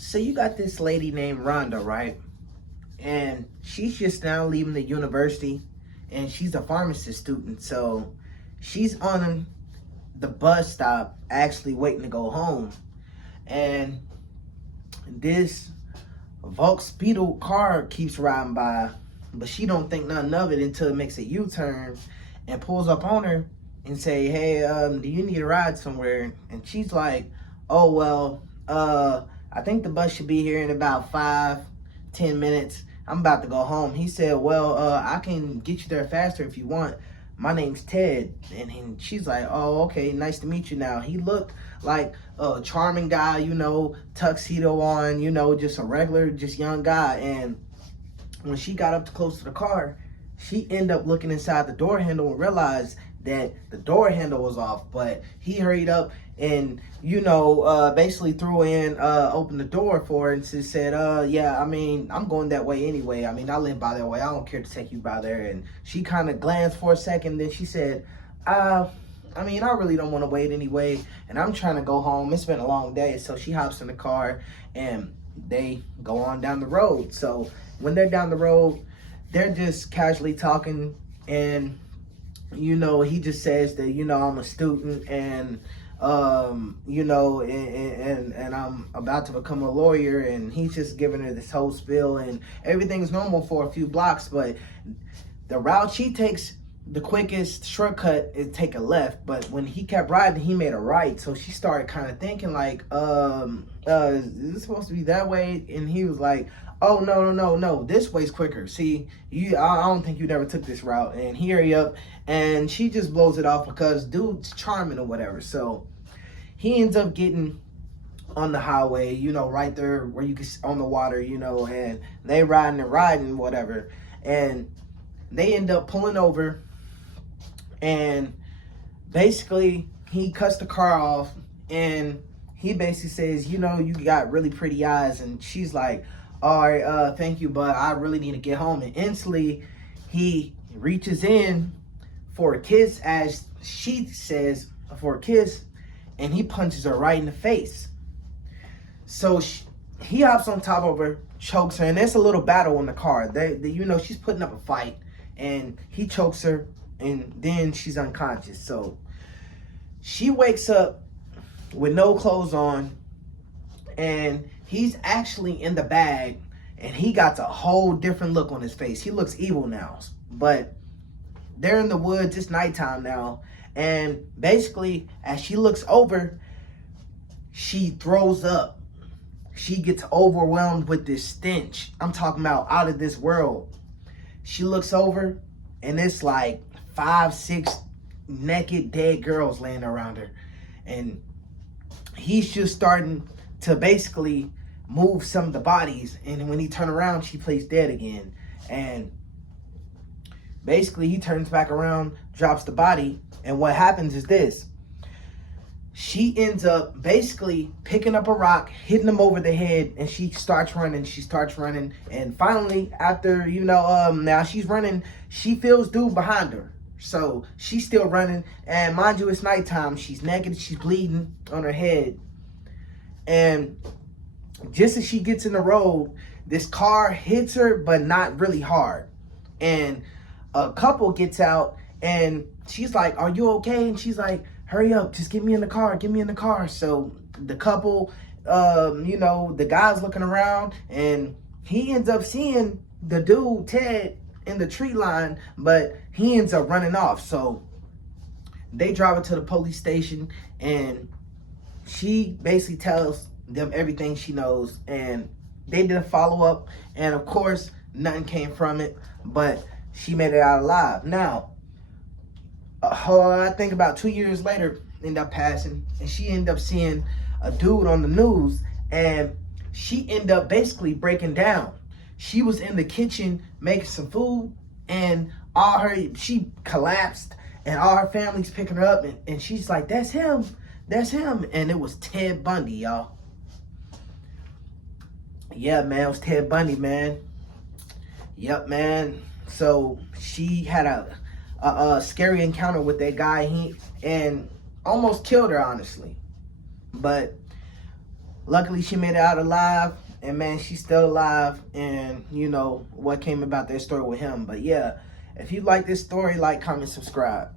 So you got this lady named Rhonda, right? And she's just now leaving the university, and she's a pharmacist student. So she's on the bus stop, actually waiting to go home. And this Volks Beetle car keeps riding by, but she don't think nothing of it until it makes a U-turn and pulls up on her and say, "Hey, do you need a ride somewhere?" And she's like, "Oh well, I think the bus should be here in about 5-10 minutes. I'm about to go home." He said, "Well, I can get you there faster if you want. My name's Ted." And she's like, "Oh, okay, nice to meet you." Now he looked like a charming guy, tuxedo on, just a regular, just young guy. And when she got up close to the car, she ended up looking inside the door handle and realized that the door handle was off. But he hurried up and basically threw in, opened the door for her and just said, "Yeah, I mean, I'm going that way anyway. I mean, I live by that way. I don't care to take you by there." And she kind of glanced for a second, then she said, "I mean, I really don't want to wait anyway, and I'm trying to go home. It's been a long day." So she hops in the car and they go on down the road. So when they're down the road, they're just casually talking, and he just says that, "I'm a student, and and I'm about to become a lawyer," and he's just giving her this whole spiel, and everything's normal for a few blocks. But the route she takes, the quickest shortcut is take a left, but when he kept riding, he made a right. So she started kind of thinking like, is this supposed to be that way? And he was like, "Oh, no, this way's quicker. See, I don't think you never took this route." And he hurry up, and she just blows it off because dude's charming or whatever. So he ends up getting on the highway, right there where you can, on the water, and they riding, whatever. And they end up pulling over, and basically he cuts the car off, and he basically says, "You got really pretty eyes." And she's like, "All right, thank you, but I really need to get home." And instantly he reaches in for a kiss, as she says, for a kiss, and he punches her right in the face. So he hops on top of her, chokes her, and there's a little battle in the car. She's putting up a fight, and he chokes her, and then she's unconscious. So she wakes up with no clothes on, and he's actually in the bag, and he got a whole different look on his face. He looks evil now. But they're in the woods, it's nighttime now, and basically as she looks over, she throws up. She gets overwhelmed with this stench. I'm talking about out of this world. She looks over, and it's like 5-6 naked dead girls laying around her, and he's just starting to basically move some of the bodies, and when he turns around, she plays dead again. And basically he turns back around, drops the body, and what happens is this: she ends up basically picking up a rock, hitting him over the head, and she starts running, and finally, after, now she's running, she feels dude behind her. So she's still running, and mind you, it's nighttime. She's naked, she's bleeding on her head. And just as she gets in the road, this car hits her, but not really hard. And a couple gets out, and she's like, "Are you okay?" And she's like, "Hurry up, just get me in the car. So the couple, the guy's looking around, and he ends up seeing the dude, Ted, in the tree line, but he ends up running off. So they drive her to the police station, and she basically tells them everything she knows, and they did a follow-up, and of course nothing came from it, but she made it out alive. Now I think about 2 years later ended up passing, and she ended up seeing a dude on the news, and she ended up basically breaking down. She was in the kitchen making some food, and she collapsed, and all her family's picking her up, and she's like, that's him. And it was Ted Bundy, y'all. Yeah, man, it was Ted Bundy, man. Yep, man. So she had a scary encounter with that guy, and almost killed her, honestly. But luckily she made it out alive, and man, she's still alive, and you know what came about their story with him. But yeah, if you like this story, like, comment, subscribe.